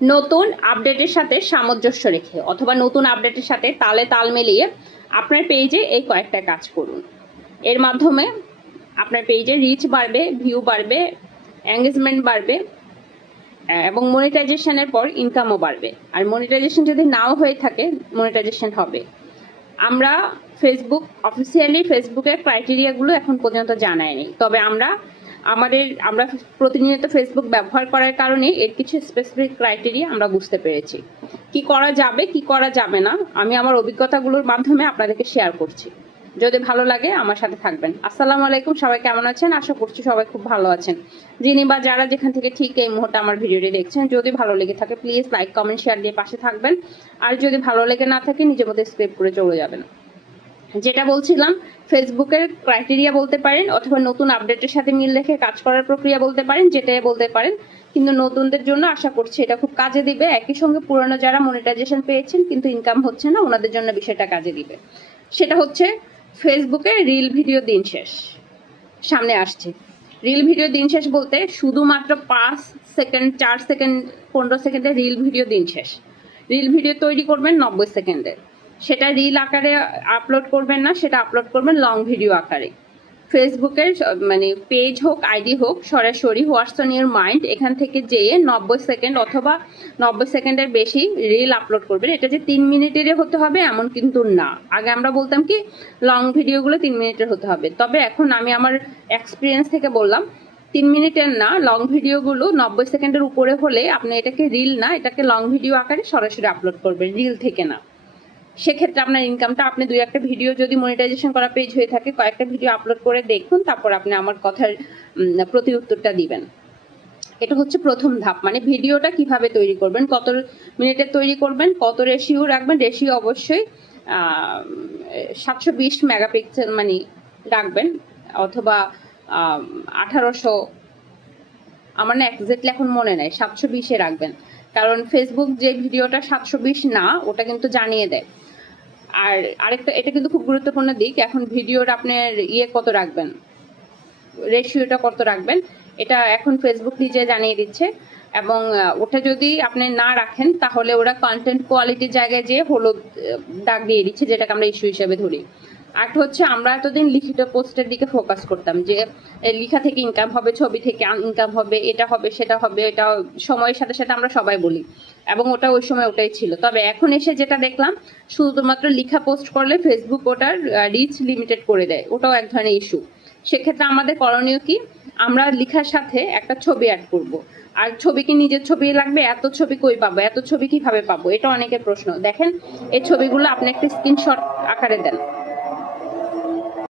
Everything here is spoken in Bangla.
নতুন আপডেটের সাথে সামঞ্জস্য রেখে অথবা নতুন আপডেটের সাথে তালে তাল মিলিয়ে আপনার পেজে এই কয়েকটা কাজ করুন। এর মাধ্যমে আপনার পেজে রিচ বাড়বে, ভিউ বাড়বে, এঙ্গেজমেন্ট বাড়বে এবং মনিটাইজেশনের পর ইনকামও বাড়বে। আর মনিটাইজেশন যদি নাও হয়ে থাকে, মনিটাইজেশন হবে। আমরা ফেসবুক অফিসিয়ালি ফেসবুকের ক্রাইটেরিয়াগুলো এখন পর্যন্ত জানাইনি, তবে আমরা প্রতিনিয়ত ফেসবুক ব্যবহার করার কারণে এর কিছু স্পেসিফিক ক্রাইটেরিয়া আমরা বুঝতে পেরেছি। কি করা যাবে, কি করা যাবে না, আমি আমার অভিজ্ঞতাগুলোর মাধ্যমে আপনাদেরকে শেয়ার করছি। যদি ভালো লাগে আমার সাথে থাকবেন। আসসালামু আলাইকুম, সবাই কেমন আছেন? আশা করছি সবাই খুব ভালো আছেন। যিনি বা যারা যেখান থেকে ঠিক এই মুহূর্তে আমার ভিডিওটি দেখছেন, যদি ভালো লেগে থাকে প্লিজ লাইক, কমেন্ট, শেয়ার দিয়ে পাশে থাকবেন। আর যদি ভালো লেগে না থাকে নিজের মধ্যে স্ক্রিপ্ট করে চলে যাবেন। যেটা বলছিলাম, ফেসবুকের ক্রাইটেরিয়া বলতে পারেন অথবা নতুন আপডেটের সাথে মিল রেখে কাজ করার প্রক্রিয়া বলতে পারেন, যেটাই বলতে পারেন। কিন্তু নতুনদের জন্য আশা করছি এটা খুব কাজে দিবে। একই সঙ্গে পুরনো যারা মনিটাইজেশন পেয়েছেন কিন্তু ইনকাম হচ্ছে না, ওনাদের জন্য বিষয়টা কাজে দিবে। সেটা হচ্ছে ফেসবুকে রিল ভিডিও দিন শেষ সামনে আসছে। রিল ভিডিও দিন শেষ বলতে শুধুমাত্র 5 সেকেন্ড, 4 সেকেন্ড, 15 সেকেন্ডের রিল ভিডিও দিন শেষ। রিল ভিডিও তৈরি করবেন 90 সেকেন্ডের, সেটা রিল আকারে আপলোড করবেন না, সেটা আপলোড করবেন লং ভিডিও আকারে। ফেসবুকের মানে পেজ হোক, আইডি হোক, সরাসরি হোয়াটস অন ইউর মাইন্ড এখান থেকে যেয়ে 90 সেকেন্ড অথবা 90 সেকেন্ডের বেশি রিল আপলোড করবেন। এটা যে 3 মিনিটেরই হতে হবে এমন কিন্তু না। আগে আমরা বলতাম কি লং ভিডিওগুলো 3 মিনিটের হতে হবে, তবে এখন আমি আমার এক্সপিরিয়েন্স থেকে বললাম 3 মিনিটের না, লং ভিডিওগুলো 90 সেকেন্ডের উপরে হলে আপনি এটাকে রিল না, এটাকে লং ভিডিও আকারে সরাসরি আপলোড করবেন, রিল থেকে না। সেক্ষেত্রে আপনার ইনকামটা, আপনি 2-1টা ভিডিও যদি মনিটাইজেশন করা পেজ হয়ে থাকে, কয়েকটা ভিডিও আপলোড করে দেখুন, তারপর আপনি আমার কথার প্রতি উত্তরটা দিবেন। এটা হচ্ছে প্রথম ধাপ, মানে ভিডিওটা কিভাবে তৈরি করবেন, কত মিনিটের তৈরি করবেন, কত রেশিও রাখবেন। রেশিও অবশ্যই 720 মেগাপিক্সেল মানে রাখবেন, অথবা 1800, আমার না এক্স্যাক্টলি এখন মনে নাই, 720-এ রাখবেন। কারণ ফেসবুক যে ভিডিওটা 720 না, ওটা কিন্তু জানিয়ে দেয়। আর আরেকটা, এটা কিন্তু খুব গুরুত্বপূর্ণ দিক, এখন ভিডিওর আপনার কত রাখবেন, রেশিওটা কত রাখবেন, এটা এখন ফেসবুক নিজে জানিয়ে দিচ্ছে। এবং ওটা যদি আপনি না রাখেন তাহলে ওরা কন্টেন্ট কোয়ালিটির জায়গায় যেয়ে হলুদ দাগ দিয়ে দিচ্ছে, যেটাকে আমরা ইস্যু হিসেবে ধরি। আর হচ্ছে আমরা এতদিন লিখিত পোস্টের দিকে ফোকাস করতাম যে লেখা থেকে ইনকাম হবে, ছবি থেকে ইনকাম হবে, এটা হবে, সেটা হবে, এটা সময়ের সাথে সাথে আমরা সবাই বলি, এবং ওটা ওই সময় ওটাই ছিল। তবে এখন এসে যেটা দেখলাম, শুধুমাত্র লেখা পোস্ট করলে ফেসবুক ওটার রিচ লিমিটেড করে দেয়, ওটাও এক ধরনের ইস্যু। সেক্ষেত্রে আমাদের করণীয় কি, আমরা লেখার সাথে একটা ছবি অ্যাড করব। আর ছবি কি নিজের ছবি লাগবে? এত ছবি কই পাবো, এত ছবি কিভাবে পাবো, এটা অনেকের প্রশ্ন। দেখেন, এই ছবিগুলো আপনি একটা স্ক্রিনশট আকারে দেন,